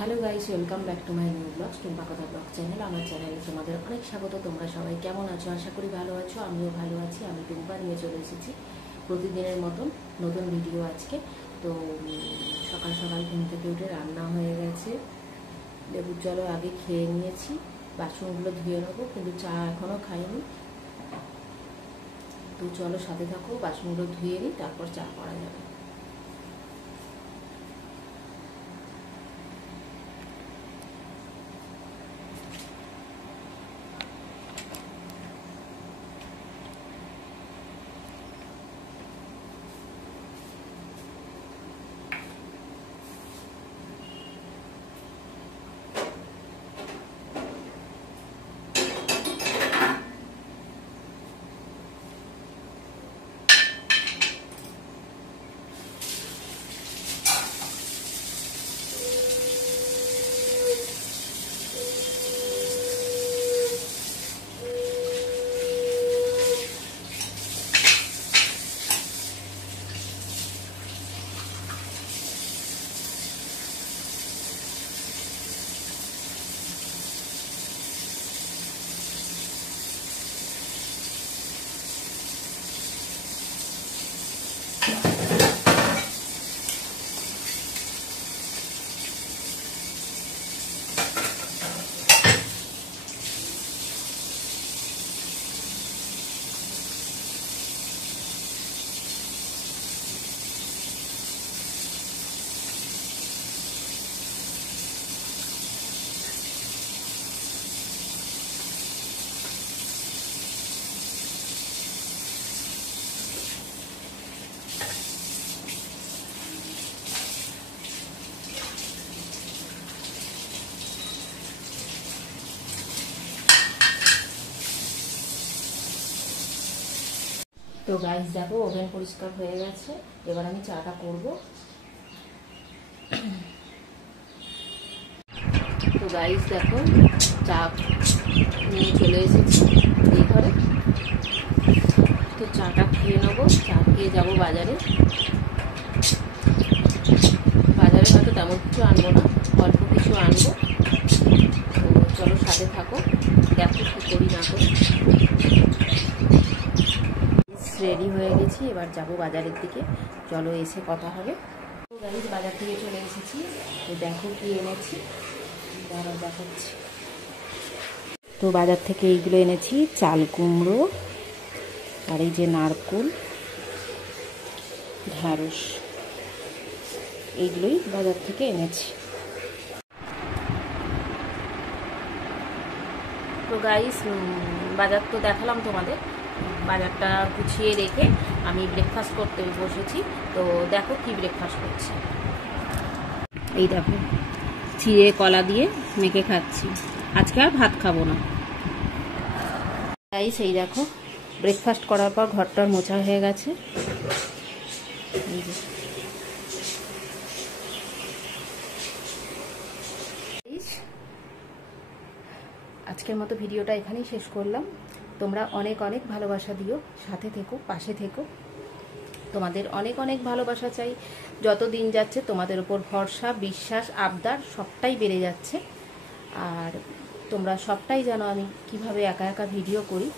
Hello guys, welcome back to my new blogs Tumpa কথা blog channel. আমার চ্যানেলে তোমাদের অনেক স্বাগত। তোমরা সবাই কেমন আছো? আশা করি ভালো আছো। আমিও ভালো আছি। আমি টুম্পা নিয়ে চলে এসেছি প্রতিদিনের মতন নতুন ভিডিও আজকে। তো সকাল সকাল ঘুম থেকে উঠে রান্না হয়ে গেছে। লেবুর জলও আগে খেয়ে নিয়েছি, বাসনগুলো ধুয়ে নেবো, কিন্তু চা এখনও খাইনি। তো চলো সাথে থাকো, বাসনগুলো ধুয়ে নিই, তারপর চা করা যাবে। তো গাইস দেখো, ওভেন পরিষ্কার হয়ে গেছে। এবার আমি চাটা করব। তো গাইস দেখো, চা নিয়ে চলে এসেছি এই ঘরে। তো চাটা খেয়ে নেবো। চা খেয়ে যাবো বাজারে। বাজারে হয়তো তেমন কিছু আনবো না, অল্প কিছু আনবো। তো চলো সাথে থাকো, দেখো কি করি না করি। রেডি হয়ে গেছি, এবার যাব বাজারের দিকে। চলো এসে কথা হবে। গাইস বাজার থেকে চলে এসেছি। তো দেখো কি এনেছি, দেখাচ্ছি। তো বাজার থেকে এইগুলো এনেছি, চাল কুমড়ো, আর এই যে নারকুল, ঢ্যাঁড়স, এইগুলোই বাজার থেকে এনেছি। তো গাইস বাজার তো দেখালাম তোমাদের। বাজারটা গুছিয়ে রেখে আমি ব্রেকফাস্ট করতে বসেছি। তো দেখো কি ব্রেকফাস্ট করছি। এই দেখো, চিড়ে কলা দিয়ে মেখে খাচ্ছি। আজকে আর ভাত খাবো না। গাইস এই দেখো, ব্রেকফাস্ট করার পর ঘরটার মোছা হয়ে গেছে। এই যে আজকের মতো ভিডিওটা এখানেই শেষ করলাম। তোমরা অনেক অনেক ভালোবাসা দিও, সাথে থেকো, পাশে থেকো। তোমাদের অনেক অনেক ভালোবাসা চাই। যত দিন যাচ্ছে তোমাদের উপর ভরসা, বিশ্বাস, আবদার সবটাই বেড়ে যাচ্ছে। আর তোমরা সবটাই জানো আমি কিভাবে একা একা ভিডিও করি।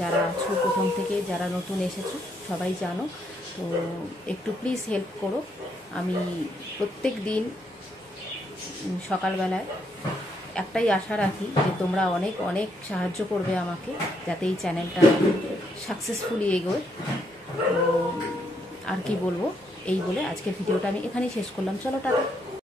যারা আছো প্রথম থেকে, যারা নতুন এসেছো, সবাই জানো। তো একটু প্লিজ হেল্প করো। আমি প্রত্যেক দিন সকালবেলায় একটাই আশা রাখি যে তোমরা অনেক অনেক সাহায্য করবে আমাকে, যাতে এই চ্যানেলটা সাকসেসফুলি এগোয়। তো আর কি বলবো, এই বলে আজকের ভিডিওটা আমি এখানেই শেষ করলাম। চলো টাটা।